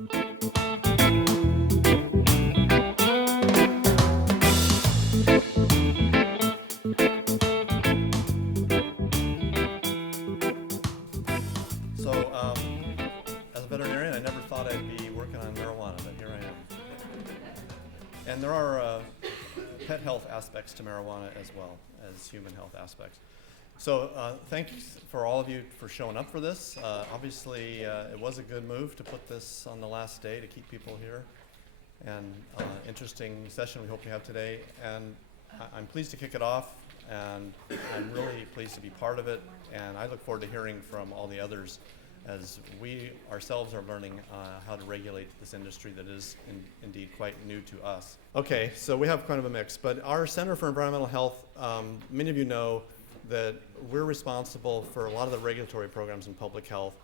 So, as a veterinarian, I never thought I'd be working on marijuana, but here I am. And there are pet health aspects to marijuana as well as human health aspects. So thanks for all of you for showing up for this. Obviously, it was a good move to put this on the last day to keep people here. And interesting session we hope you have today. And I'm pleased to kick it off, and I'm really pleased to be part of it. And I look forward to hearing from all the others as we ourselves are learning how to regulate this industry that is indeed quite new to us. Okay, so we have kind of a mix, but our Center for Environmental Health, many of you know that we're responsible for a lot of the regulatory programs in public health.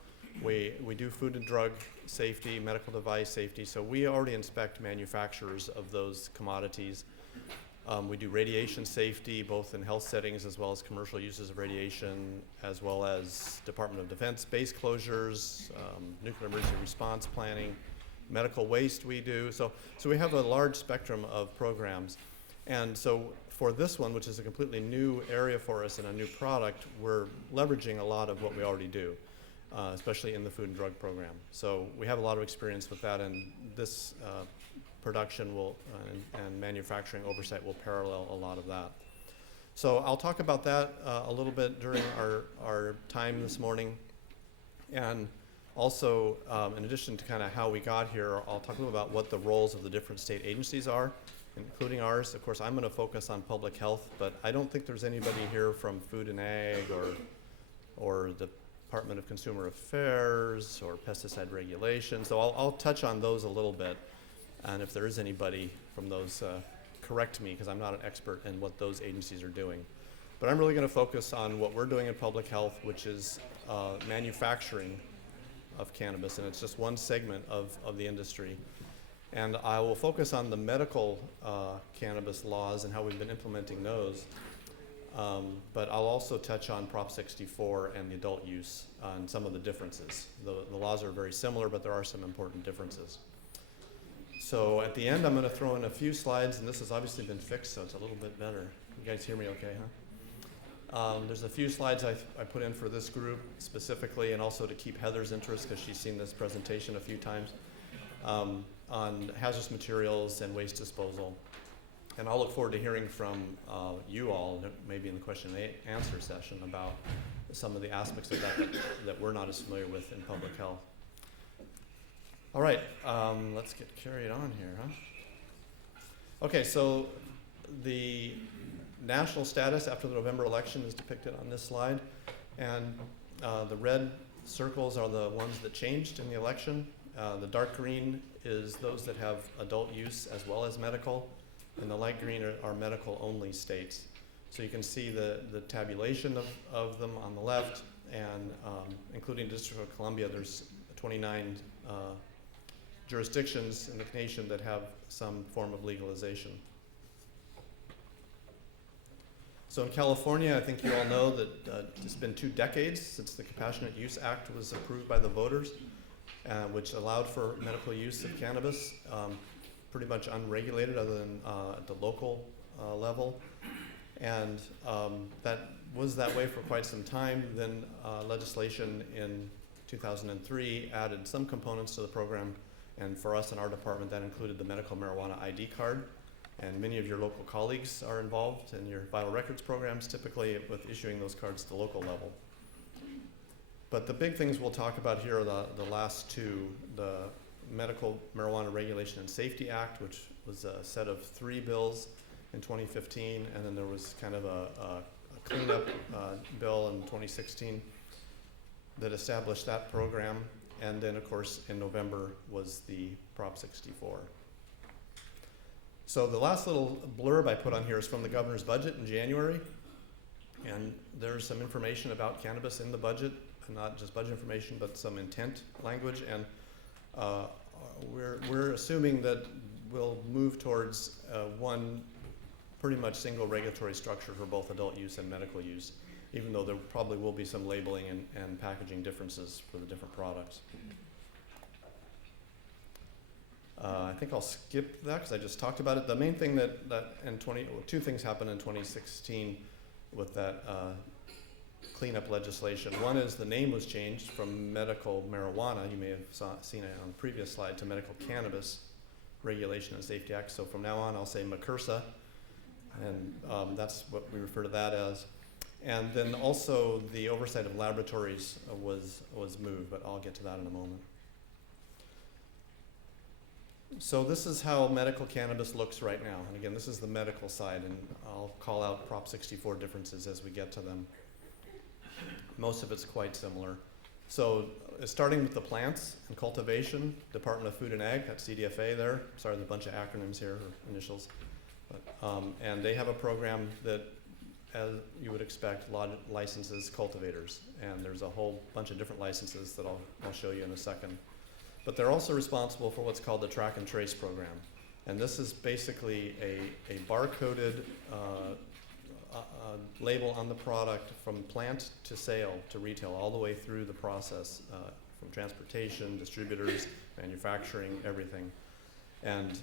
We do food and drug safety, medical device safety, so we already inspect manufacturers of those commodities. We do radiation safety, both in health settings as well as commercial uses of radiation, as well as Department of Defense base closures, nuclear emergency response planning, medical waste we do. So we have a large spectrum of programs. And so for this one, which is a completely new area for us and a new product, we're leveraging a lot of what we already do, especially in the food and drug program. So we have a lot of experience with that, and this production will and manufacturing oversight will parallel a lot of that. So I'll talk about that a little bit during our time this morning. And also, in addition to kind of how we got here, I'll talk a little about what the roles of the different state agencies are, including ours. Of course, I'm going to focus on public health, but I don't think there's anybody here from Food and Ag or the Department of Consumer Affairs or pesticide regulation. So I'll touch on those a little bit. And if there is anybody from those, correct me, because I'm not an expert in what those agencies are doing. But I'm really going to focus on what we're doing in public health, which is manufacturing of cannabis, and it's just one segment of the industry. And I will focus on the medical cannabis laws and how we've been implementing those. But I'll also touch on Prop 64 and the adult use and some of the differences. The laws are very similar, but there are some important differences. So at the end, I'm going to throw in a few slides, and this has obviously been fixed, so it's a little bit better. You guys hear me okay, huh? There's a few slides I put in for this group specifically, and also to keep Heather's interest, because she's seen this presentation a few times, on hazardous materials and waste disposal. And I'll look forward to hearing from you all, maybe in the question and answer session, about some of the aspects of that we're not as familiar with in public health. All right, let's get carried on here, huh? Okay, so the national status after the November election is depicted on this slide, and the red circles are the ones that changed in the election. The dark green is those that have adult use as well as medical, and the light green are medical-only states. So you can see the tabulation of them on the left, and including District of Columbia, there's 29 jurisdictions in the nation that have some form of legalization. So in California, I think you all know that it's been 2 decades since the Compassionate Use Act was approved by the voters, which allowed for medical use of cannabis, pretty much unregulated other than at the local level. And that was that way for quite some time. Then legislation in 2003 added some components to the program. And for us in our department, that included the medical marijuana ID card. And many of your local colleagues are involved in your vital records programs, typically with issuing those cards at the local level. But the big things we'll talk about here are the last two, the Medical Marijuana Regulation and Safety Act, which was a set of 3 bills in 2015, and then there was kind of a cleanup bill in 2016 that established that program. And then, of course, in November was the Prop 64. So the last little blurb I put on here is from the governor's budget in January. And there's some information about cannabis in the budget, and not just budget information, but some intent language. And we're assuming that we'll move towards one pretty much single regulatory structure for both adult use and medical use, even though there probably will be some labeling and packaging differences for the different products. I think I'll skip that because I just talked about it. The main thing two things happened in 2016 with that cleanup legislation. One is the name was changed from medical marijuana, you may have seen it on the previous slide, to medical cannabis regulation and safety act. So from now on I'll say MCRSA, and that's what we refer to that as. And then also the oversight of laboratories was moved, but I'll get to that in a moment. So this is how medical cannabis looks right now. And again, this is the medical side, and I'll call out Prop 64 differences as we get to them. Most of it's quite similar. So starting with the plants and cultivation, Department of Food and Ag, that's CDFA there. Sorry, there's a bunch of acronyms here, or initials. But, and they have a program that, as you would expect, licenses cultivators. And there's a whole bunch of different licenses that I'll show you in a second. But they're also responsible for what's called the track and trace program. And this is basically a barcoded label on the product from plant to sale to retail, all the way through the process, from transportation, distributors, manufacturing, everything. And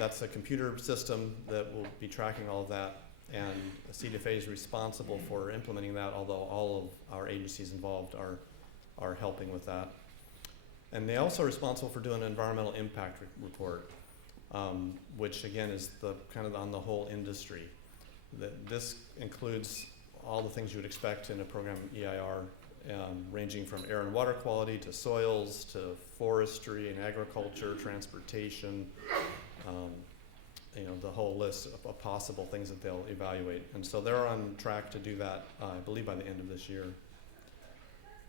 that's a computer system that will be tracking all of that. And CDFA is responsible for implementing that, although all of our agencies involved are helping with that. And they also are responsible for doing an environmental impact report, which again is the kind of on the whole industry. This includes all the things you would expect in a program EIR, ranging from air and water quality to soils to forestry and agriculture, transportation, the whole list of possible things that they'll evaluate. And so they're on track to do that, I believe, by the end of this year.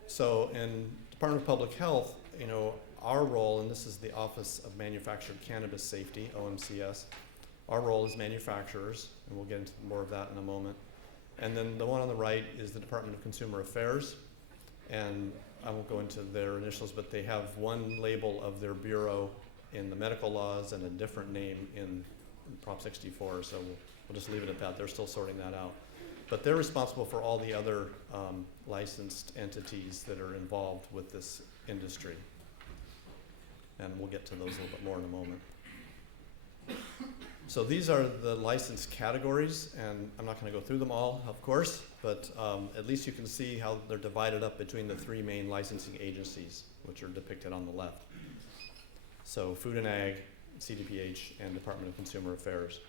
So in Department of Public Health, our role, and this is the Office of Manufactured Cannabis Safety, OMCS, our role is manufacturers, and we'll get into more of that in a moment. And then the one on the right is the Department of Consumer Affairs, and I won't go into their initials, but they have one label of their bureau in the medical laws and a different name in Prop 64, so we'll just leave it at that. They're still sorting that out. But they're responsible for all the other licensed entities that are involved with this industry. And we'll get to those a little bit more in a moment. So these are the license categories, and I'm not going to go through them all, of course, but at least you can see how they're divided up between the three main licensing agencies, which are depicted on the left. So Food and Ag, CDPH, and Department of Consumer Affairs.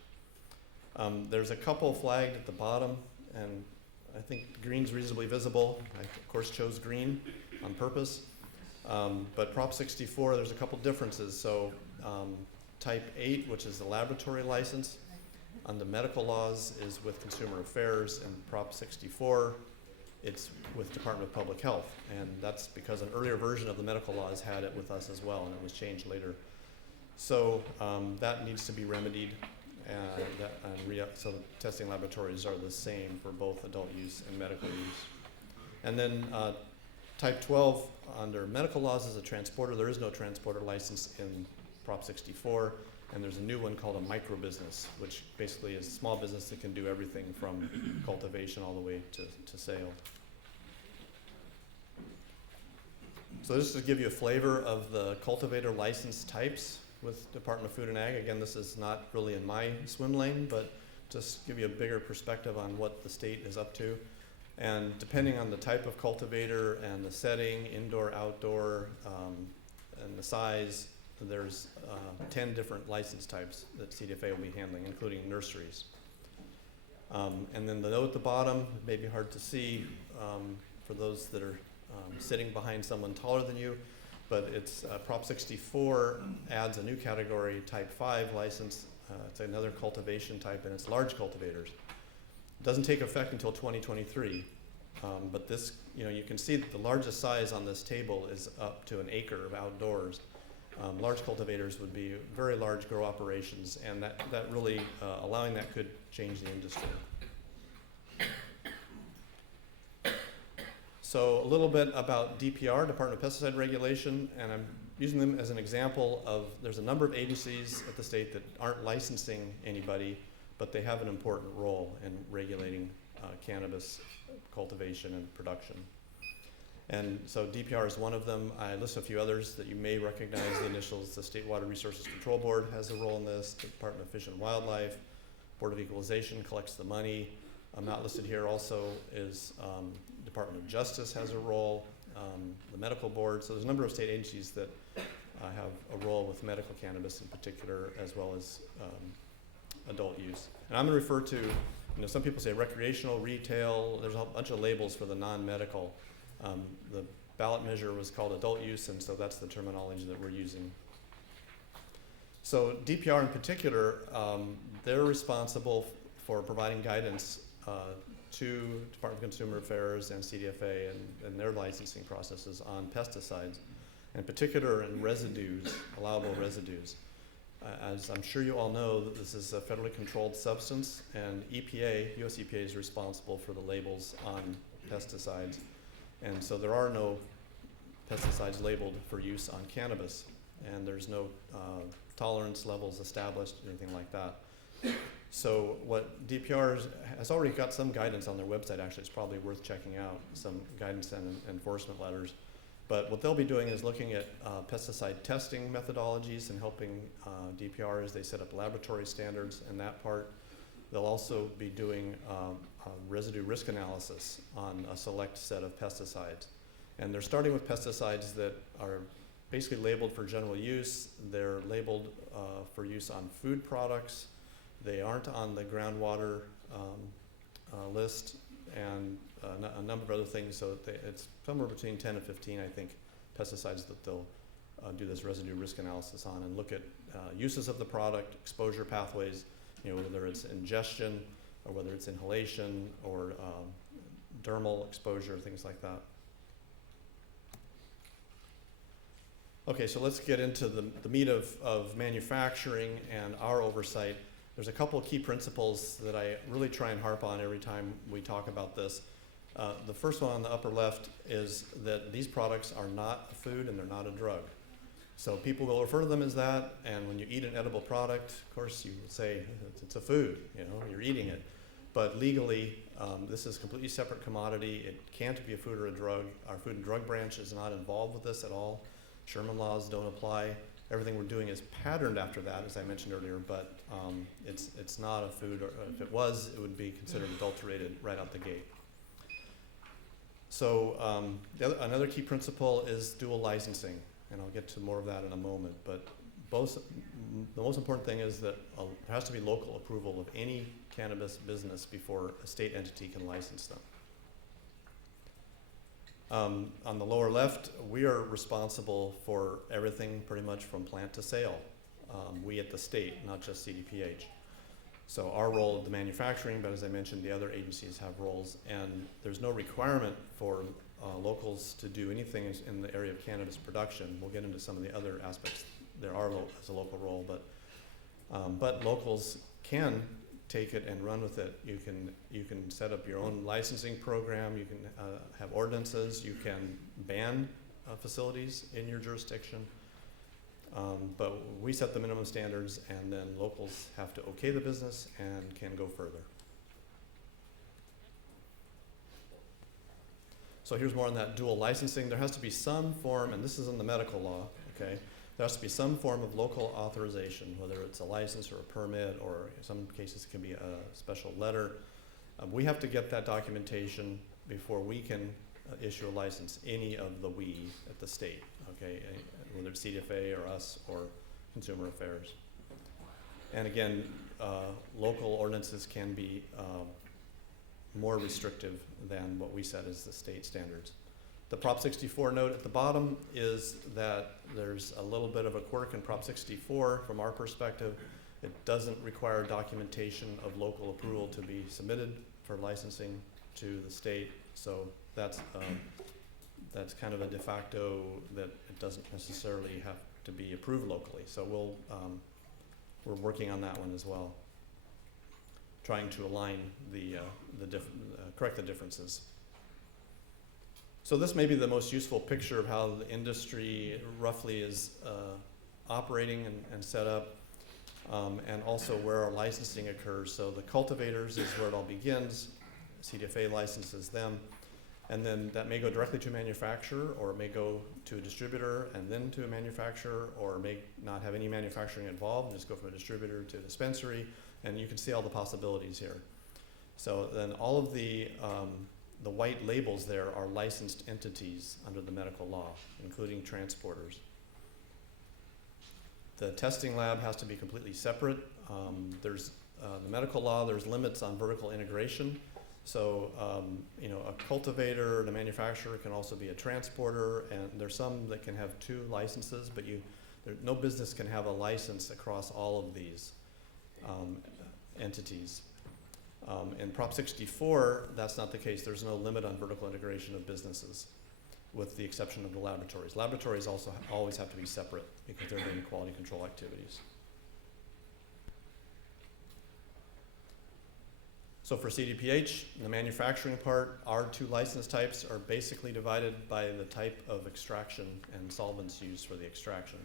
There's a couple flagged at the bottom, and I think green's reasonably visible. I, of course, chose green on purpose. But Prop 64, there's a couple differences. So Type 8, which is the laboratory license, under medical laws is with Consumer Affairs, and Prop 64, it's with Department of Public Health. And that's because an earlier version of the medical laws had it with us as well, and it was changed later. So that needs to be remedied. So the testing laboratories are the same for both adult use and medical use. And then Type 12 under medical laws is a transporter. There is no transporter license in Prop 64, and there's a new one called a micro business, which basically is a small business that can do everything from cultivation all the way to sale. So just to give you a flavor of the cultivator license types with Department of Food and Ag. Again, this is not really in my swim lane, but just give you a bigger perspective on what the state is up to. And depending on the type of cultivator and the setting, indoor, outdoor, and the size, there's 10 different license types that CDFA will be handling, including nurseries. And then the note at the bottom, it may be hard to see for those that are sitting behind someone taller than you, but it's Prop 64 adds a new category, Type 5 license. It's another cultivation type, and it's large cultivators. It doesn't take effect until 2023, but this, you can see that the largest size on this table is up to an acre of outdoors. Large cultivators would be very large grow operations, and that really, allowing that could change the industry. So a little bit about DPR, Department of Pesticide Regulation, and I'm using them as an example of, there's a number of agencies at the state that aren't licensing anybody, but they have an important role in regulating cannabis cultivation and production. And so DPR is one of them. I list a few others that you may recognize the initials. The State Water Resources Control Board has a role in this. The Department of Fish and Wildlife, Board of Equalization collects the money. Not listed here also is Department of Justice has a role, the medical board. So there's a number of state agencies that have a role with medical cannabis in particular, as well as adult use. And I'm going to refer to, some people say recreational, retail. There's a bunch of labels for the non-medical. The ballot measure was called adult use, and so that's the terminology that we're using. So DPR in particular, they're responsible for providing guidance to Department of Consumer Affairs and CDFA and their licensing processes on pesticides, in particular in residues, allowable residues. As I'm sure you all know, that this is a federally controlled substance, and EPA, US EPA is responsible for the labels on pesticides. And so there are no pesticides labeled for use on cannabis, and there's no tolerance levels established, anything like that. So what DPR has already got some guidance on their website. Actually, it's probably worth checking out, some guidance and enforcement letters. But what they'll be doing is looking at pesticide testing methodologies and helping DPR as they set up laboratory standards in that part. They'll also be doing residue risk analysis on a select set of pesticides. And they're starting with pesticides that are basically labeled for general use. They're labeled for use on food products. They aren't on the groundwater list, and a number of other things. So it's somewhere between 10 and 15, I think, pesticides that they'll do this residue risk analysis on and look at uses of the product, exposure pathways, whether it's ingestion or whether it's inhalation or dermal exposure, things like that. Okay, so let's get into the meat of manufacturing and our oversight. There's a couple of key principles that I really try and harp on every time we talk about this. The first one on the upper left is that these products are not a food and they're not a drug. So people will refer to them as that, and when you eat an edible product, of course you would say it's a food, you're eating it. But legally, this is a completely separate commodity. It can't be a food or a drug. Our Food and Drug Branch is not involved with this at all. Sherman laws don't apply. Everything we're doing is patterned after that, as I mentioned earlier, but it's not a food, or if it was, it would be considered adulterated right out the gate. So another key principle is dual licensing, and I'll get to more of that in a moment, but the most important thing is that there has to be local approval of any cannabis business before a state entity can license them. On the lower left, we are responsible for everything pretty much from plant to sale. We at the state, not just CDPH. So our role of the manufacturing, but as I mentioned, the other agencies have roles, and there's no requirement for locals to do anything in the area of cannabis production. We'll get into some of the other aspects. There are as a local role, but locals can take it and run with it. You can set up your own licensing program. You can have ordinances. You can ban facilities in your jurisdiction. But we set the minimum standards, and then locals have to okay the business and can go further. So here's more on that dual licensing. There has to be some form, and this is in the medical law, okay? There has to be some form of local authorization, whether it's a license or a permit, or in some cases it can be a special letter. We have to get that documentation before we can issue a license, any of the we at the state, okay? Whether it's CDFA or us or Consumer Affairs. And again, local ordinances can be more restrictive than what we set as the state standards. The Prop 64 note at the bottom is that there's a little bit of a quirk in Prop 64 from our perspective. It doesn't require documentation of local approval to be submitted for licensing to the state. So that's kind of a de facto that it doesn't necessarily have to be approved locally. So we're working on that one as well, trying to align correct the differences. So this may be the most useful picture of how the industry roughly is operating and set up, and also where our licensing occurs. So the cultivators is where it all begins. CDFA licenses them. And then that may go directly to a manufacturer, or it may go to a distributor and then to a manufacturer, or may not have any manufacturing involved, just go from a distributor to a dispensary, and you can see all the possibilities here. So then all of the white labels there are licensed entities under the medical law, including transporters. The testing lab has to be completely separate. There's the medical law, there's limits on vertical integration. So, a cultivator and a manufacturer can also be a transporter, and there's some that can have 2 licenses, but no business can have a license across all of these entities. In Prop 64, that's not the case. There's no limit on vertical integration of businesses, with the exception of the laboratories. Laboratories also always have to be separate because they're doing quality control activities. So for CDPH, the manufacturing part, our 2 license types are basically divided by the type of extraction and solvents used for the extraction.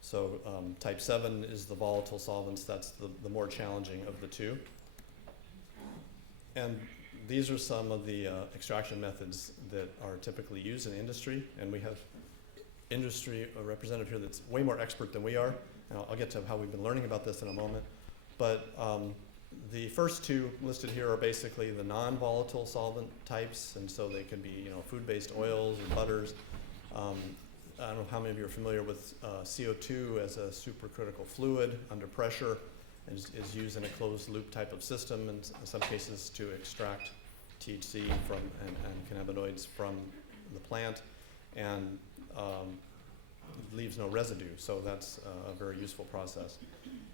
So type 7 is the volatile solvents. That's the more challenging of the 2. And these are some of the extraction methods that are typically used in industry. And we have a representative here that's way more expert than we are. And I'll get to how we've been learning about this in a moment. But the first 2 listed here are basically the non-volatile solvent types, and so they can be, food-based oils or butters. I don't know how many of you are familiar with CO2 as a supercritical fluid under pressure, and is used in a closed-loop type of system, and in some cases to extract THC and cannabinoids from the plant, and leaves no residue. So that's a very useful process.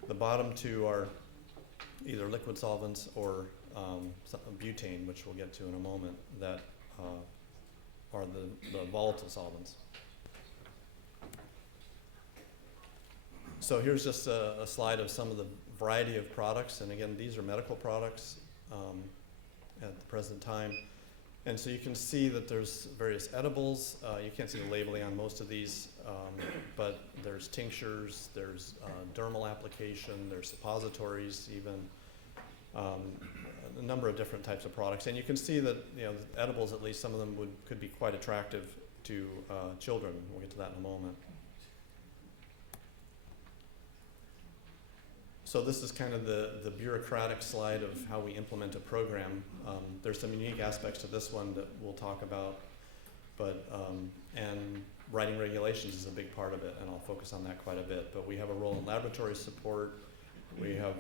The bottom 2 are either liquid solvents or butane, which we'll get to in a moment, that are the volatile solvents. So here's just a slide of some of the variety of products, and again, these are medical products at the present time. And so you can see that there's various edibles. You can't see the labeling on most of these, but there's tinctures, there's dermal application, there's suppositories even, a number of different types of products. And you can see that, edibles, at least some of them could be quite attractive to children. We'll get to that in a moment. So this is kind of the bureaucratic slide of how we implement a program. There's some unique aspects to this one that we'll talk about, but and writing regulations is a big part of it, and I'll focus on that quite a bit. But we have a role in laboratory support. We have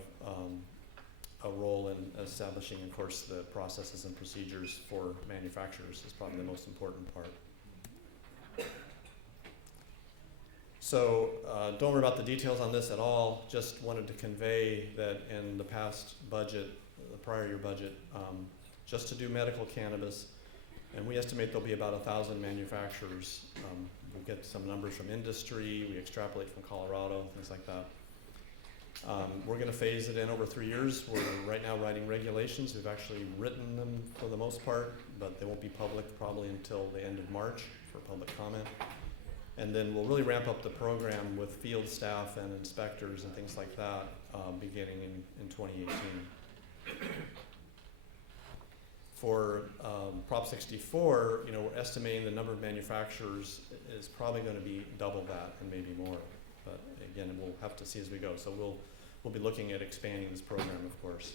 a role in establishing, of course, the processes and procedures for manufacturers is probably the most important part. So don't worry about the details on this at all. Just wanted to convey that in the past budget, the prior year budget, just to do medical cannabis, and we estimate there'll be about 1,000 manufacturers. We get some numbers from industry, we extrapolate from Colorado, things like that. We're going to phase it in over 3 years. We're right now writing regulations. We've actually written them for the most part, but they won't be public probably until the end of March for public comment. And then we'll really ramp up the program with field staff and inspectors and things like that beginning in 2018. For Prop 64, we're estimating the number of manufacturers is probably going to be double that and maybe more. But again, we'll have to see as we go. So we'll be looking at expanding this program, of course.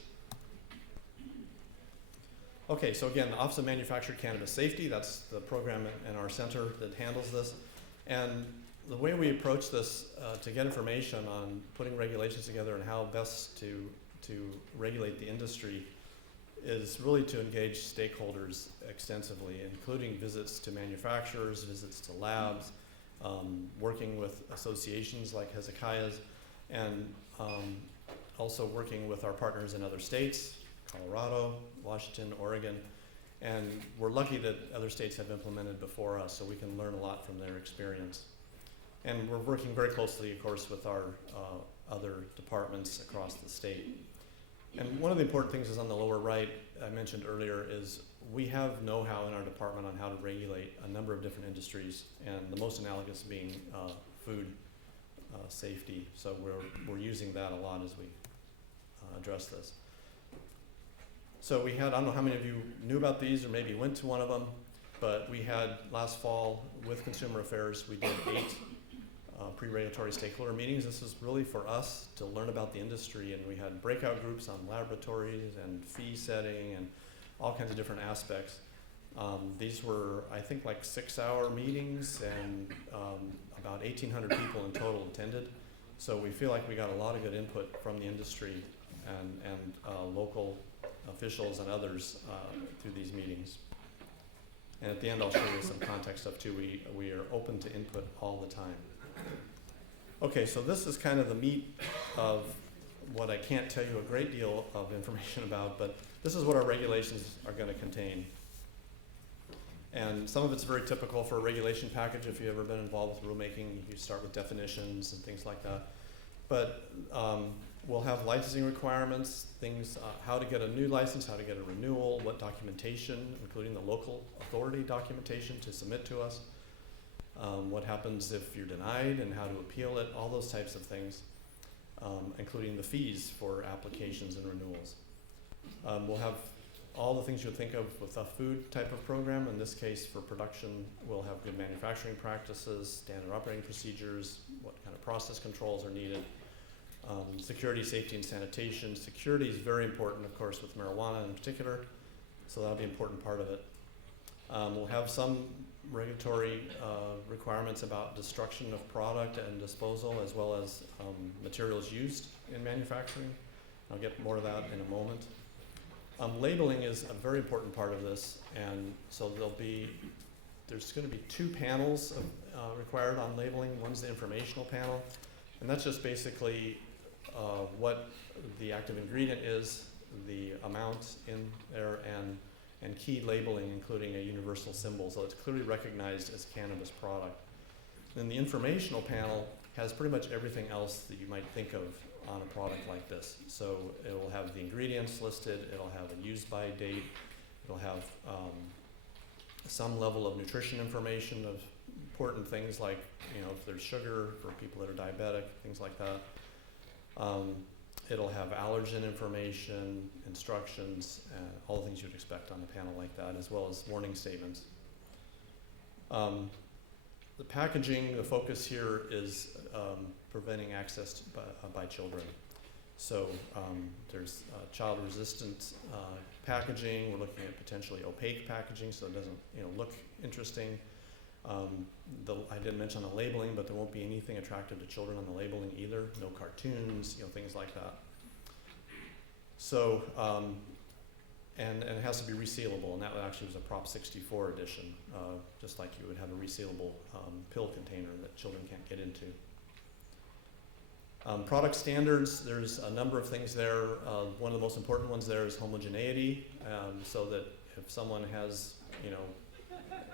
Okay, so again, the Office of Manufactured Cannabis Safety, that's the program in our center that handles this. And the way we approach this to get information on putting regulations together and how best to regulate the industry is really to engage stakeholders extensively, including visits to manufacturers, visits to labs, working with associations like Hezekiah's, and also working with our partners in other states, Colorado, Washington, Oregon. And we're lucky that other states have implemented before us, so we can learn a lot from their experience. And we're working very closely, of course, with our other departments across the state. And one of the important things is on the lower right, I mentioned earlier, is we have know-how in our department on how to regulate a number of different industries, and the most analogous being food safety. So we're using that a lot as we address this. So we had, I don't know how many of you knew about these or maybe went to one of them, but we had last fall with Consumer Affairs, we did 8 pre-regulatory stakeholder meetings. This is really for us to learn about the industry, and we had breakout groups on laboratories and fee setting and all kinds of different aspects. These were, I think, like 6-hour meetings, and about 1,800 people in total attended. So we feel like we got a lot of good input from the industry and local officials and others through these meetings. And at the end, I'll show you some context stuff too. We are open to input all the time. Okay, so this is kind of the meat of what I can't tell you a great deal of information about, but this is what our regulations are going to contain. And some of it's very typical for a regulation package. If you've ever been involved with rulemaking, you start with definitions and things like that. But we'll have licensing requirements, things, how to get a new license, how to get a renewal, what documentation, including the local authority documentation to submit to us, what happens if you're denied and how to appeal it, all those types of things, including the fees for applications and renewals. We'll have all the things you'll think of with a food type of program. In this case, for production, we'll have good manufacturing practices, standard operating procedures, what kind of process controls are needed, security, safety, and sanitation. Security is very important, of course, with marijuana in particular, so that'll be an important part of it. We'll have some regulatory requirements about destruction of product and disposal, as well as materials used in manufacturing. I'll get more of that in a moment. Labeling is a very important part of this, and so there's going to be 2 panels required on labeling. One's the informational panel, and that's just basically what the active ingredient is, the amount in there, and key labeling, including a universal symbol, so it's clearly recognized as a cannabis product. Then the informational panel has pretty much everything else that you might think of on a product like this. So it will have the ingredients listed, it'll have a use by date, it'll have some level of nutrition information of important things like, if there's sugar for people that are diabetic, things like that. It'll have allergen information, instructions, all the things you'd expect on a panel like that, as well as warning statements. The packaging, the focus here is preventing access by children. So there's child-resistant packaging. We're looking at potentially opaque packaging, so it doesn't look interesting. I didn't mention the labeling, but there won't be anything attractive to children on the labeling either. No cartoons, things like that. So, and it has to be resealable, and that actually was a Prop 64 edition, just like you would have a resealable pill container that children can't get into. Product standards, there's a number of things there. One of the most important ones there is homogeneity, so that if someone has,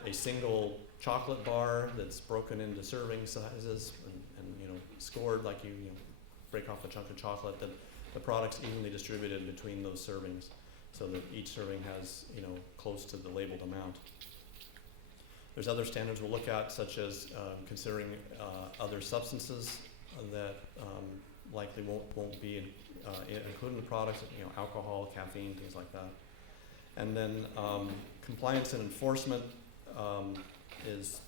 a single chocolate bar that's broken into serving sizes and scored like you break off a chunk of chocolate, that the product's evenly distributed between those servings, so that each serving has close to the labeled amount. There's other standards we'll look at, such as considering other substances that likely won't be included in the products, alcohol, caffeine, things like that. And then compliance and enforcement is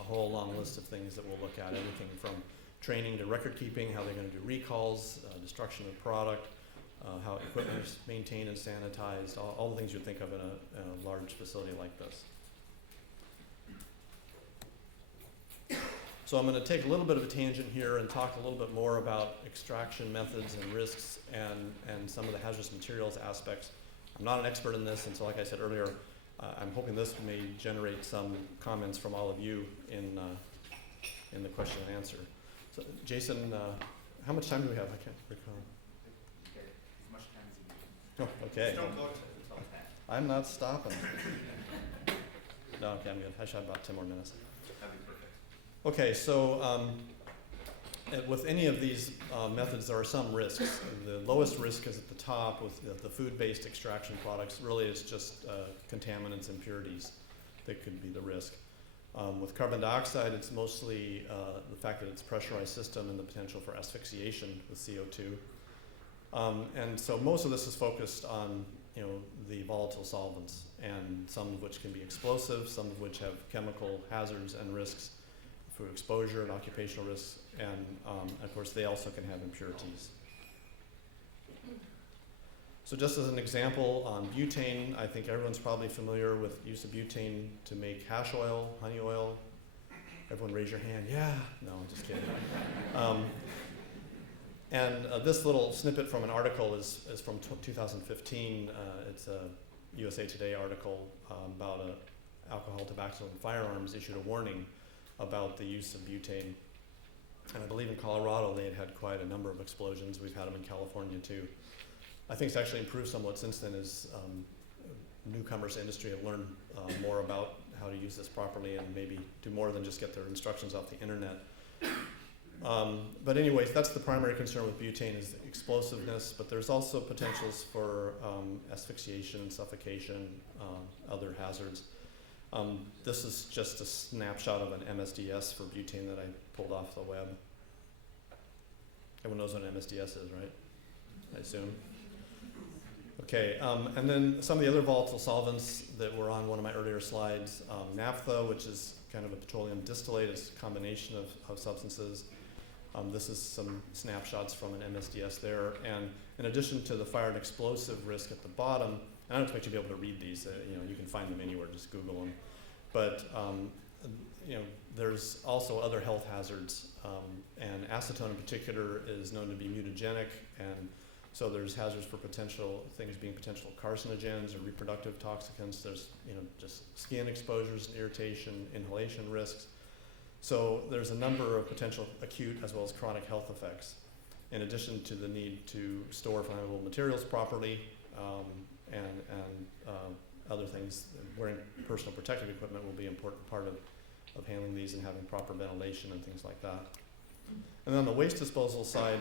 a whole long list of things that we'll look at, everything from training to record keeping, how they're going to do recalls, destruction of product, how equipment is maintained and sanitized, all the things you'd think of in a large facility like this. So I'm going to take a little bit of a tangent here and talk a little bit more about extraction methods and risks and some of the hazardous materials aspects. I'm not an expert in this, and so like I said earlier, I'm hoping this may generate some comments from all of you in the question and answer. So Jason, how much time do we have? I can't recall. As much time as you need. Oh, okay. Just don't go until 10. I'm not stopping. No, okay, I'm good. I should have about 10 more minutes. That'd be perfect. Okay, so with any of these methods, there are some risks. The lowest risk is at the top with the food-based extraction products. Really, it's just contaminants, impurities that could be the risk. With carbon dioxide, it's mostly the fact that it's a pressurized system and the potential for asphyxiation with CO2. And so most of this is focused on the volatile solvents, and some of which can be explosive, some of which have chemical hazards and risks for exposure and occupational risks, and of course they also can have impurities. So just as an example, on butane, I think everyone's probably familiar with use of butane to make hash oil, honey oil. Everyone raise your hand. Yeah. No, I'm just kidding. This little snippet from an article is from 2015. It's a USA Today article about alcohol, tobacco, and firearms issued a warning about the use of butane. And I believe in Colorado they had quite a number of explosions. We've had them in California too. I think it's actually improved somewhat since then as newcomers to industry have learned more about how to use this properly and maybe do more than just get their instructions off the internet. But anyways, that's the primary concern with butane is explosiveness, but there's also potentials for asphyxiation, suffocation, other hazards. This is just a snapshot of an MSDS for butane that I pulled off the web. Everyone knows what an MSDS is, right? I assume. Okay, and then some of the other volatile solvents that were on one of my earlier slides, naphtha, which is kind of a petroleum distillate, it's a combination of substances. This is some snapshots from an MSDS there. And in addition to the fire and explosive risk at the bottom, and I don't expect you to be able to read these, you can find them anywhere, just Google them. But there's also other health hazards, and acetone in particular is known to be mutagenic, and so there's hazards for potential carcinogens or reproductive toxicants. There's just skin exposures and irritation, inhalation risks. So there's a number of potential acute as well as chronic health effects, in addition to the need to store flammable materials properly and other things. Wearing personal protective equipment will be an important part of handling these and having proper ventilation and things like that. And then on the waste disposal side,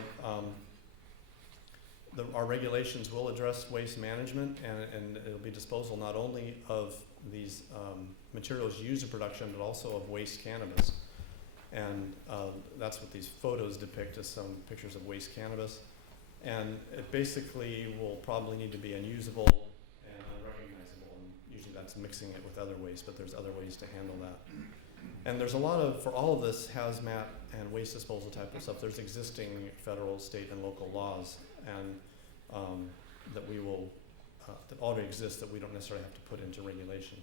our regulations will address waste management, and it'll be disposal not only of these materials used in production, but also of waste cannabis. And that's what these photos depict, as some pictures of waste cannabis. And it basically will probably need to be unusable and unrecognizable, and usually that's mixing it with other waste, but there's other ways to handle that. And there's a lot of, for all of this hazmat and waste disposal type of stuff, there's existing federal, state, and local laws, and that we will, that already exist that we don't necessarily have to put into regulation.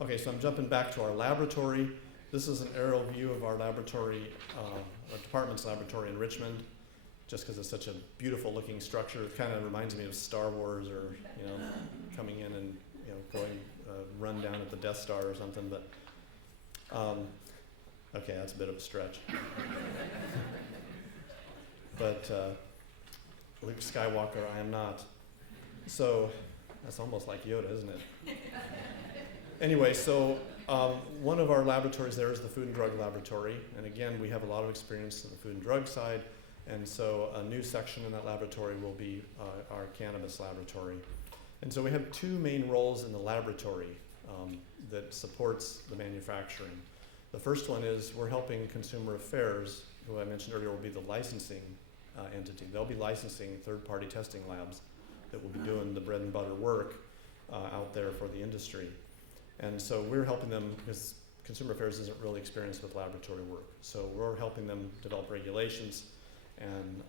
Okay, so I'm jumping back to our laboratory. This is an aerial view of our laboratory, our department's laboratory in Richmond, just because it's such a beautiful looking structure. It kind of reminds me of Star Wars, or coming in and going run down at the Death Star or something. But okay, that's a bit of a stretch. But Luke Skywalker, I am not. So that's almost like Yoda, isn't it? Anyway, so one of our laboratories there is the Food and Drug Laboratory. And again, we have a lot of experience in the food and drug side. And so a new section in that laboratory will be our Cannabis Laboratory. And so we have two main roles in the laboratory that supports the manufacturing. The first one is we're helping Consumer Affairs, who I mentioned earlier will be the licensing entity. They'll be licensing third-party testing labs that will be doing the bread and butter work out there for the industry. And so we're helping them because Consumer Affairs isn't really experienced with laboratory work. So we're helping them develop regulations, and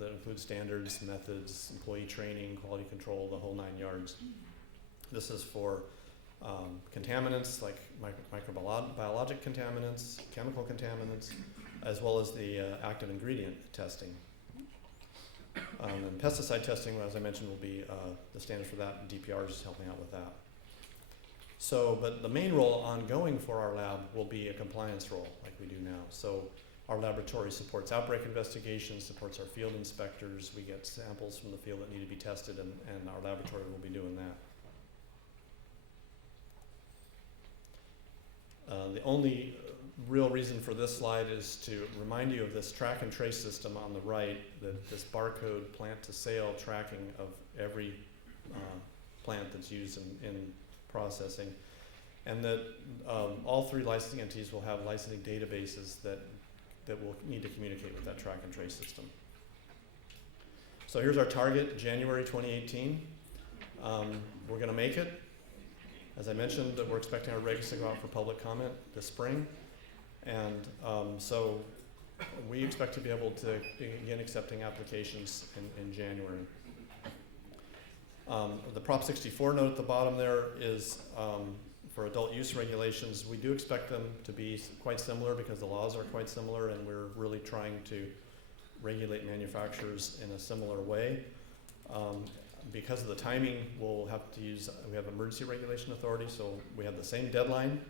that includes standards, methods, employee training, quality control, the whole 9 yards. This is for contaminants like microbiologic contaminants, chemical contaminants, as well as the active ingredient testing. And pesticide testing, as I mentioned, will be the standard for that, and DPR is helping out with that. So, but the main role ongoing for our lab will be a compliance role, like we do now. So our laboratory supports outbreak investigations, supports our field inspectors. We get samples from the field that need to be tested, and our laboratory will be doing that. The only real reason for this slide is to remind you of this track and trace system on the right, this barcode plant to sale tracking of every plant that's used in processing. And that all three licensing entities will have licensing databases that will need to communicate with that track and trace system. So here's our target, January 2018. We're going to make it. As I mentioned, that we're expecting our regs to go out for public comment this spring. And so we expect to be able to begin accepting applications in January. The Prop 64 note at the bottom there is for adult use regulations. We do expect them to be quite similar because the laws are quite similar, and we're really trying to regulate manufacturers in a similar way. Because of the timing, we'll have to use, we have emergency regulation authority, so we have the same deadline,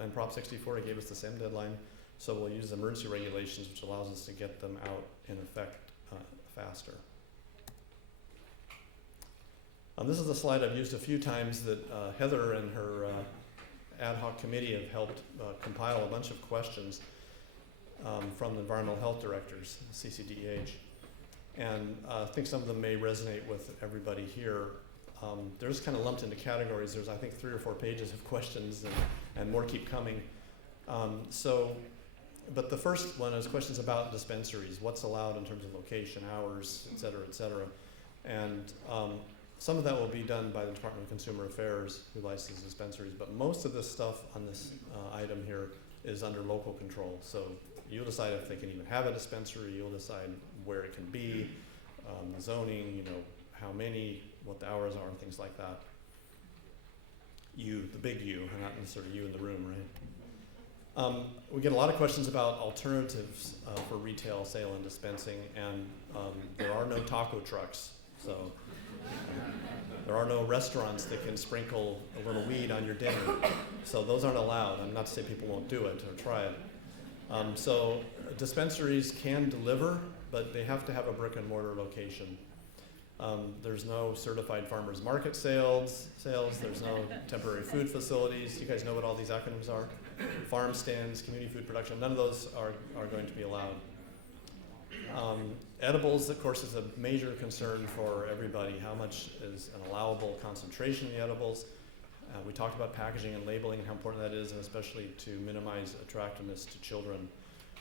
and Prop 64 gave us the same deadline, so we'll use emergency regulations, which allows us to get them out in effect faster. This is a slide I've used a few times that Heather and her ad hoc committee have helped compile a bunch of questions from the environmental health directors, CCDEH. And I think some of them may resonate with everybody here. They're just kind of lumped into categories. There's, I think, 3 or 4 pages of questions, and more keep coming. But the first one is questions about dispensaries. What's allowed in terms of location, hours, et cetera, et cetera. And some of that will be done by the Department of Consumer Affairs, who licenses dispensaries. But most of this stuff on this item here is under local control. So you'll decide if they can even have a dispensary. You'll decide where it can be, the zoning, you know, how many, what the hours are, and things like that. You, the big you, and not necessarily you in the room, right? We get a lot of questions about alternatives for retail sale and dispensing, and there are no taco trucks, so there are no restaurants that can sprinkle a little weed on your dinner, so those aren't allowed. I'm not to say people won't do it or try it. So dispensaries can deliver, but they have to have a brick and mortar location. There's no certified farmers market sales, there's no temporary food facilities. You guys know what all these acronyms are? Farm stands, community food production, none of those are going to be allowed. Edibles, of course, is a major concern for everybody. How much is an allowable concentration in the edibles? We talked about packaging and labeling and how important that is, and especially to minimize attractiveness to children.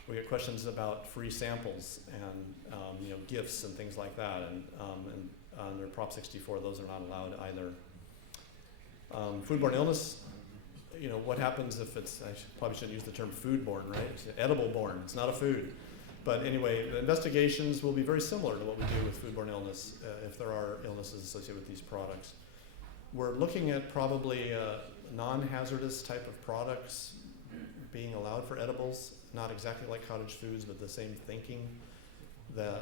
We get questions about free samples and you know, gifts and things like that, and under Prop 64, those are not allowed either. Foodborne illness, you know, what happens if it's, probably shouldn't use the term foodborne, right? It's edible-borne, it's not a food. But anyway, the investigations will be very similar to what we do with foodborne illness if there are illnesses associated with these products. We're looking at probably non-hazardous type of products being allowed for edibles, not exactly like cottage foods, but the same thinking, that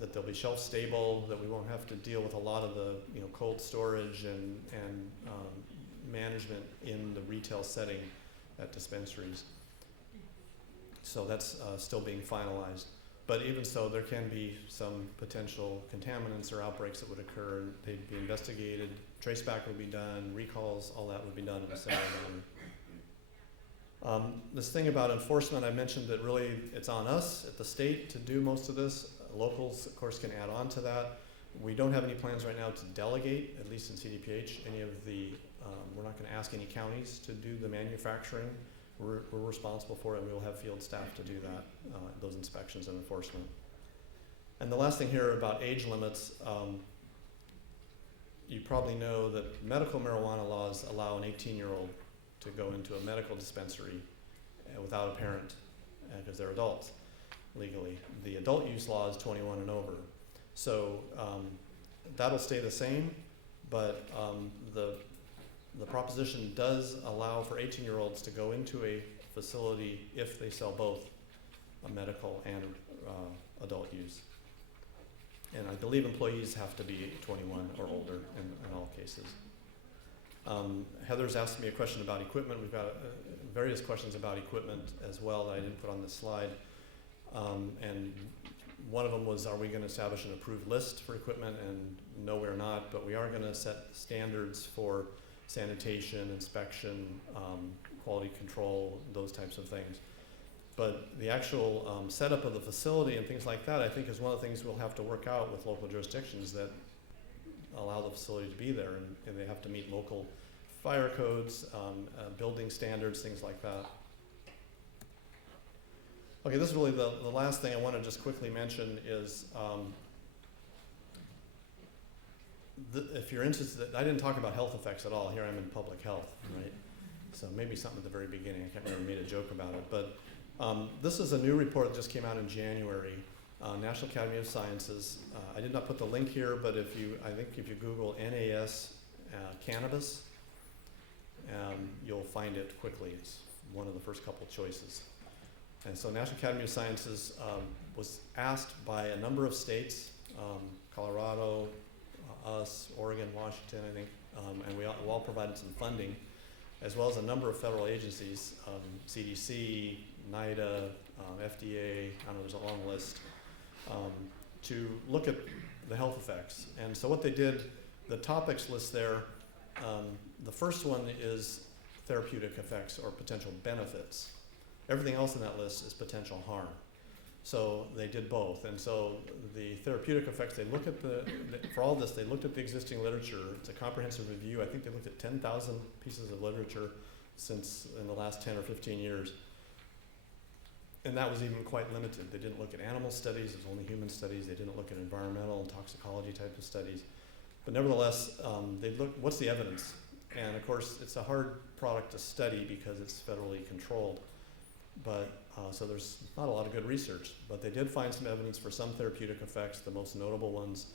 that they'll be shelf stable, that we won't have to deal with a lot of the, you know, cold storage and management in the retail setting at dispensaries. So that's still being finalized. But even so, there can be some potential contaminants or outbreaks that would occur. They'd be investigated, traceback would be done, recalls, all that would be done in a similar manner. This thing about enforcement, I mentioned that really it's on us at the state to do most of this. Locals, of course, can add on to that. We don't have any plans right now to delegate, at least in CDPH, any of the, we're not going to ask any counties to do the manufacturing. We're responsible for it, and we'll have field staff to do that, those inspections and enforcement. And the last thing here about age limits, you probably know that medical marijuana laws allow an 18-year-old to go into a medical dispensary without a parent, because they're adults legally. The adult use law is 21 and over. So that'll stay the same, but the proposition does allow for 18-year-olds to go into a facility if they sell both a medical and adult use. And I believe employees have to be 21 or older in all cases. Heather's asked me a question about equipment. We've got various questions about equipment as well that I didn't put on this slide. And one of them was, are we going to establish an approved list for equipment? And no, we're not, but we are going to set standards for sanitation, inspection, quality control, those types of things. But the actual setup of the facility and things like that, I think, is one of the things we'll have to work out with local jurisdictions that allow the facility to be there, and they have to meet local fire codes, building standards, things like that. Okay, this is really the last thing I want to just quickly mention is if you're interested, I didn't talk about health effects at all. Here I'm in public health, right? So maybe something at the very beginning. I can't remember, I made a joke about it. But this is a new report that just came out in January. National Academy of Sciences. I did not put the link here, but I think if you Google NAS cannabis, you'll find it quickly. It's one of the first couple choices. And so National Academy of Sciences was asked by a number of states, Colorado, us, Oregon, Washington, I think, and we all provided some funding, as well as a number of federal agencies, CDC, NIDA, FDA, I don't know, there's a long list, to look at the health effects. And so what they did, the topics list there, the first one is therapeutic effects or potential benefits. Everything else in that list is potential harm. So they did both. And so the therapeutic effects, they look at for all this, they looked at the existing literature. It's a comprehensive review. I think they looked at 10,000 pieces of literature since in the last 10 or 15 years. And that was even quite limited. They didn't look at animal studies, it was only human studies. They didn't look at environmental and toxicology type of studies. But nevertheless, they looked, what's the evidence? And of course, it's a hard product to study because it's federally controlled. But so there's not a lot of good research, but they did find some evidence for some therapeutic effects. The most notable ones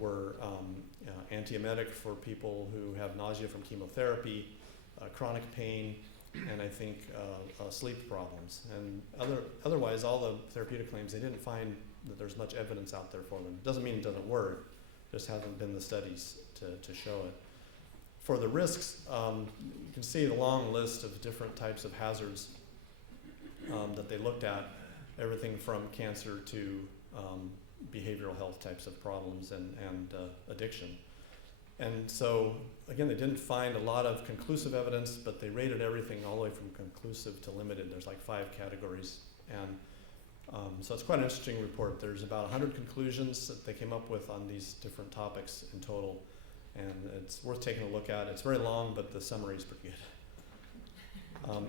were antiemetic for people who have nausea from chemotherapy, chronic pain, and I think sleep problems. And otherwise, all the therapeutic claims, they didn't find that there's much evidence out there for them. It doesn't mean it doesn't work, just haven't been the studies to show it. For the risks, you can see the long list of different types of hazards that they looked at, everything from cancer to behavioral health types of problems and addiction. And so, again, they didn't find a lot of conclusive evidence, but they rated everything all the way from conclusive to limited. There's like 5 categories. And so it's quite an interesting report. There's about 100 conclusions that they came up with on these different topics in total. And it's worth taking a look at. It's very long, but the summary is pretty good.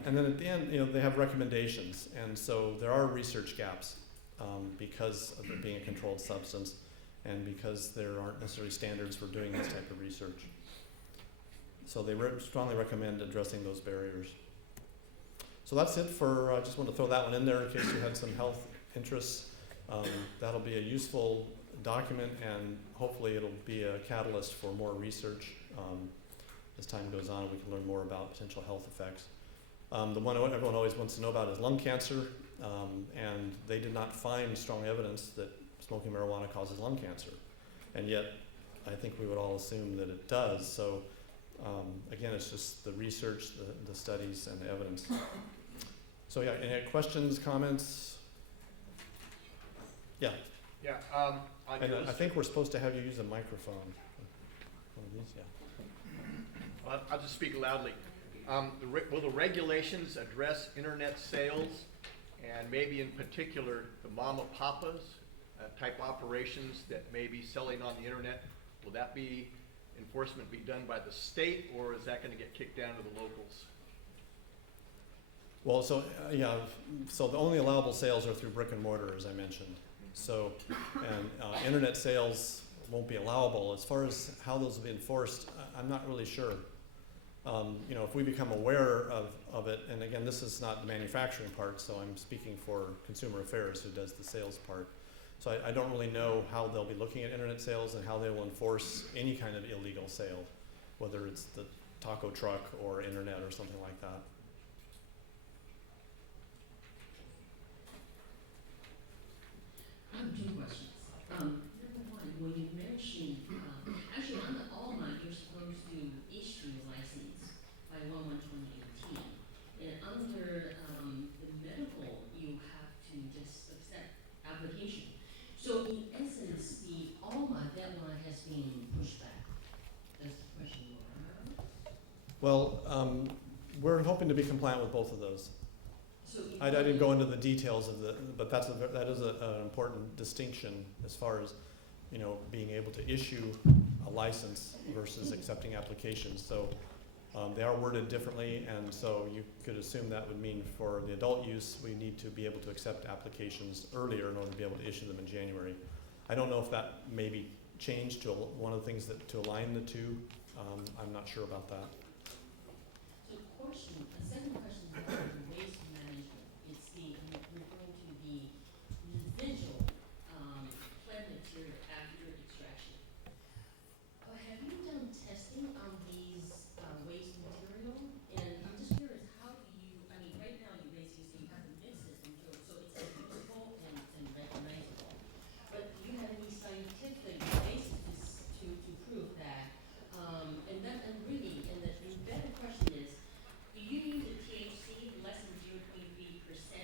And then at the end, they have recommendations. And so there are research gaps because of it being a controlled substance and because there aren't necessarily standards for doing this type of research. So they strongly recommend addressing those barriers. So that's it for, I just want to throw that one in there in case you had some health interests. That'll be a useful document, and hopefully it'll be a catalyst for more research. As time goes on, we can learn more about potential health effects. The one everyone always wants to know about is lung cancer, and they did not find strong evidence that smoking marijuana causes lung cancer. And yet, I think we would all assume that it does. So again, it's just the research, the studies, and the evidence. So yeah, any questions, comments? Yeah. Yeah. And I think we're supposed to have you use a microphone. One of these, yeah. Well, I'll just speak loudly. Will the regulations address internet sales, and maybe in particular the mama papas type operations that may be selling on the internet? Will that be enforcement be done by the state, or is that going to get kicked down to the locals? Well, so yeah, so the only allowable sales are through brick and mortar, as I mentioned. So, and internet sales won't be allowable. As far as how those will be enforced, I'm not really sure. If we become aware of it, and again, this is not the manufacturing part, so I'm speaking for Consumer Affairs, who does the sales part. So I don't really know how they'll be looking at internet sales and how they will enforce any kind of illegal sale, whether it's the taco truck or internet or something like that. I have 2 questions. Number one, when you mentioned, actually under Alma, you're supposed to issue a license by 1/1/2018, and under the medical, you have to just accept application. So in essence, the Alma deadline has been pushed back. That's the question. Well, we're hoping to be compliant with both of those. So I didn't go into the details of but that is an important distinction as far as, being able to issue a license versus accepting applications. So they are worded differently, and so you could assume that would mean for the adult use, we need to be able to accept applications earlier in order to be able to issue them in January. I don't know if that maybe change to one of the things that to align the two. I'm not sure about that. So question, the second question is about the waste management. It's referring to the residual plant material after extraction. Have you done testing on these waste material? And I'm just curious, how do you, I mean, right now you basically say you have to mix it until, so it's usable and recognizable. But do you have any scientific basis to prove that? And really, and the better question is, do you use the THC less than 0.3%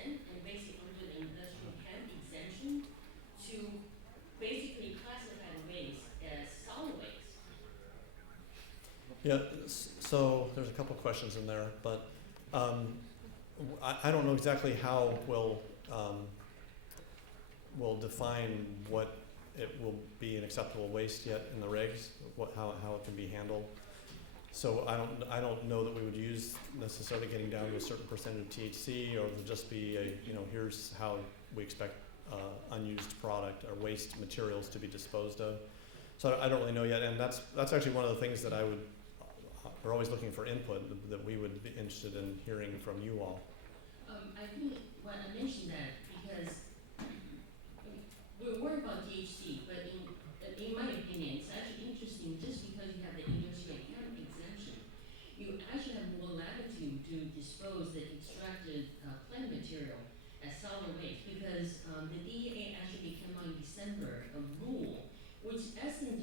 and basically under the industrial hemp exemption to basically classify the waste as solid waste? Yeah, so there's a couple questions in there, but I don't know exactly how we'll define what it will be an acceptable waste yet in the regs, how it can be handled. So I don't know that we would use necessarily getting down to a certain percentage of THC, or it'll just be here's how we expect unused product or waste materials to be disposed of. So I don't really know yet, and that's actually one of the things that we're always looking for input that we would be interested in hearing from you all. I think when I mentioned that because we're worried about THC, but in my opinion, it's actually interesting just because you have the industrial hemp exemption. You actually have more latitude to dispose the extracted plant material as solid waste because the DEA actually came out in December a rule which in essence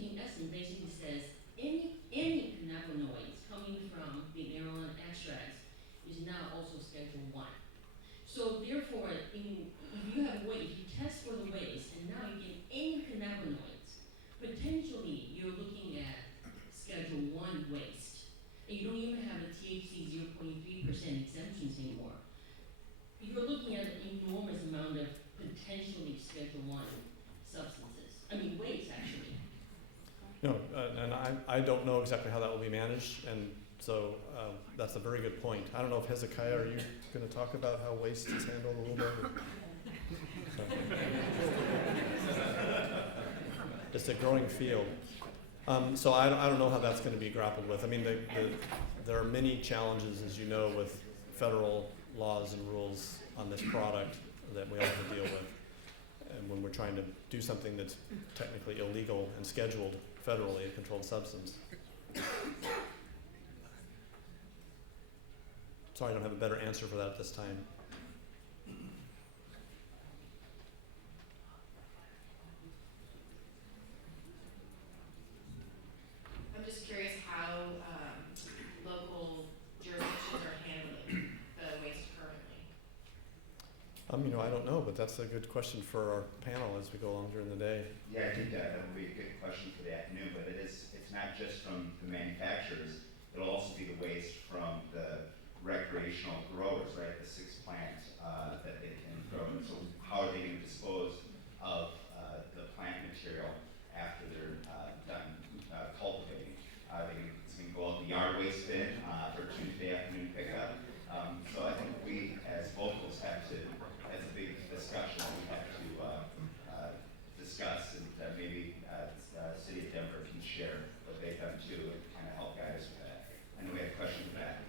basically says any cannabinoids coming from the marijuana extracts is now also Schedule 1. So therefore, if you test for the waste and now you get any cannabinoids, potentially you're looking at Schedule 1 waste. And you don't even have the THC 0.3% exemptions anymore. You're looking at an enormous amount of potentially Schedule 1 substances. I mean waste actually. No, and I don't know exactly how that will be managed, and so that's a very good point. I don't know if Hezekiah, are you going to talk about how waste is handled a little bit? It's a growing field. So I don't know how that's going to be grappled with. I mean, there are many challenges, as you know, with federal laws and rules on this product that we have to deal with. And when we're trying to do something that's technically illegal and scheduled federally, a controlled substance. Sorry, I don't have a better answer for that at this time. I'm just curious how local jurisdictions are handling the waste currently. I don't know, but that's a good question for our panel as we go along during the day. Yeah, I think that would be a good question for the afternoon, but it's not just from the manufacturers, it'll also be the waste from the recreational growers, right? The 6 plants that they can grow. And so how are they going to dispose of the plant material after they're done cultivating? It's going to go out the yard waste bin for Tuesday afternoon pickup. So I think we as locals have to, that's a big discussion we have to discuss, and maybe the city of Denver can share what they've done too and kind of help guide us with that. I know we have a question for that.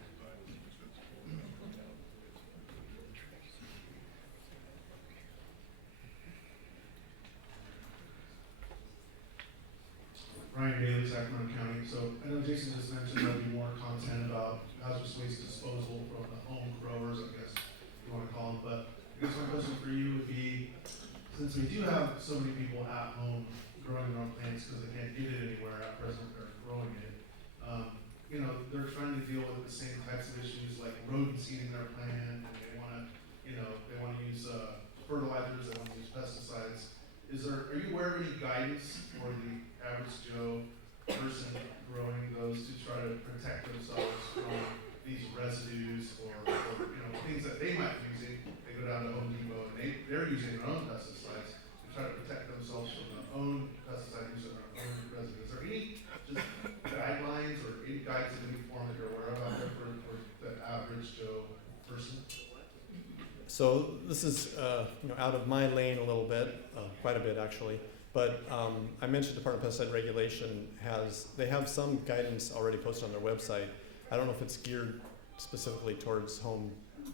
Ryan Daly, Sacramento County. So I know Jason just mentioned there'll be more content about hazardous waste disposal from the home growers, I guess you want to call them. But I guess my question for you would be, since we do have so many people at home growing their own plants because they can't get it anywhere at present, they're growing it, they're trying to deal with the same types of issues like rodents eating their plant, and they want to use fertilizers, they want to use pesticides. Are you aware of any guidance for the average Joe person growing those to try to protect themselves from these residues or things that they might be using? They go down to Home Depot and they're using their own pesticides to try to protect themselves from their own pesticide use and their own residues. Is there any just guidelines or any guides in any form that you're aware of out there for the average Joe person? So this is out of my lane a little bit, quite a bit actually. But I mentioned Department of Pesticide Regulation they have some guidance already posted on their website. I don't know if it's geared specifically towards home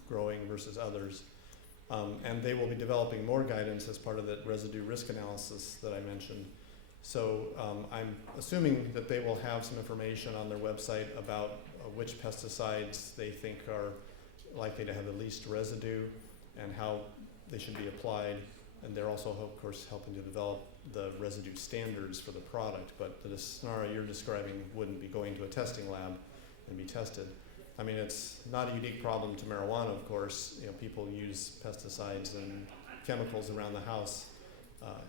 growing versus others. And they will be developing more guidance as part of that residue risk analysis that I mentioned. So I'm assuming that they will have some information on their website about which pesticides they think are likely to have the least residue and how they should be applied. And they're also, of course, helping to develop the residue standards for the product. But the scenario you're describing wouldn't be going to a testing lab and be tested. I mean, it's not a unique problem to marijuana, of course. You know, people use pesticides and chemicals around the house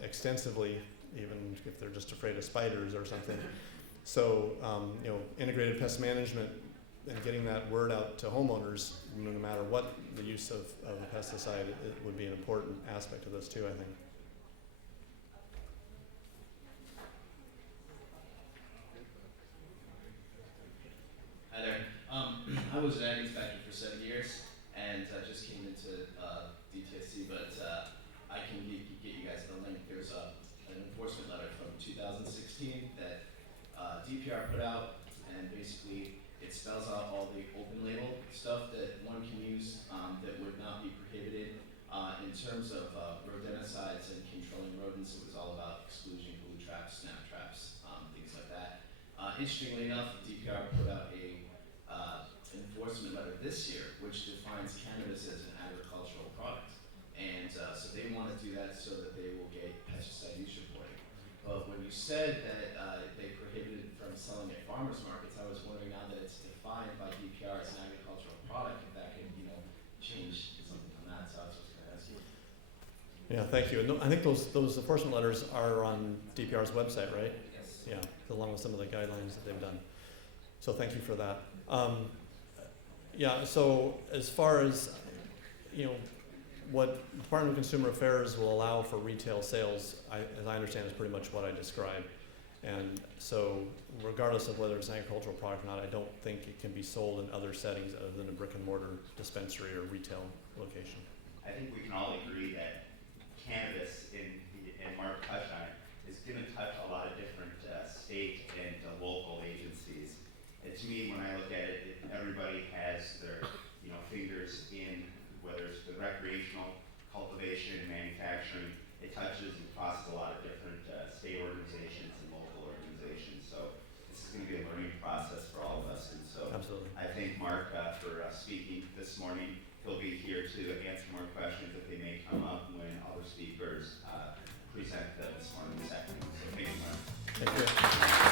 extensively, even if they're just afraid of spiders or something. So, you know, integrated pest management and getting that word out to homeowners, no matter what the use of a pesticide, it would be an important aspect of this too, I think. Hi there. I was an ag inspector for 7 years, and just came into DTSC, but I can get you guys the link. There's an enforcement letter from 2016 that DPR put out, and basically it spells out all the open label stuff that one can use that would not be prohibited. In terms of rodenticides and controlling rodents, it was all about exclusion, glue traps, snap traps, things like that. Interestingly enough, DPR put out a enforcement letter this year, which defines cannabis as an agricultural product. And so they want to do that so that they will get pesticide use reporting. But when you said that they prohibited from selling at farmers markets, I was wondering, now that it's defined by DPR as an agricultural product, if that could, you know, change something on that. So I was just going to ask you. Yeah, thank you. And I think those enforcement letters are on DPR's website, right? Yes. Yeah, along with some of the guidelines that they've done. So thank you for that. Yeah, so as far as, you know, what Department of Consumer Affairs will allow for retail sales, as I understand, is pretty much what I described. And so regardless of whether it's an agricultural product or not, I don't think it can be sold in other settings other than a brick and mortar dispensary or retail location. I think we can all agree that cannabis, and Mark touched on it, is going to touch a lot of different state and local agencies. And to me, when I look at it, everybody has their, you know, fingers in, whether it's the recreational cultivation, manufacturing. It touches and crosses a lot of different state organizations and local organizations. So this is going to be a learning process for all of us. And so Absolutely. I thank Mark for speaking this morning. He'll be here to answer more questions if they may come up when other speakers present this morning, this afternoon. So thank you, Mark. Thank you.